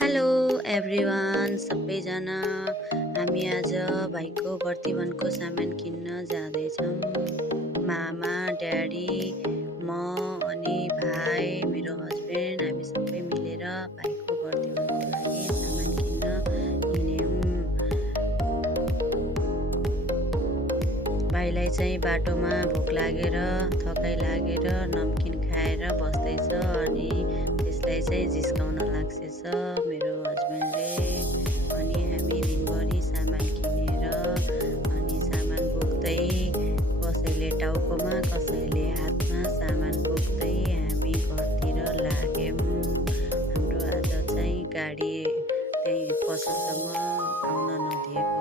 Hello everyone सबैजना हामी आज भाइको प्रतिबन्धको सामान किन्न जाँदैछौँ। मामा ड्याडी म अनि भाइ मेरो हस्बेन्ड हामी सबै मिलेर भाइको प्रतिबन्धको लागि सामान किन्न हिँड्यौँ। भाइलाई चाहिँ बाटोमा भोक लागेर थकाइ लागेर नमकिन खाएर बस्दैछ अनि त्यसलाई चाहिँ जिस्काउन लाग्छ मेरो हस्बेन्डले। अनि हामी दिनभरि सामान किनेर अनि सामान बोक्दै कसैले टाउकोमा कसैले हातमा सामान बोक्दै हामी घरतिर लाग्यौँ। हाम्रो आज चाहिँ गाडी त्यही पसलसम्म आउन नदिएको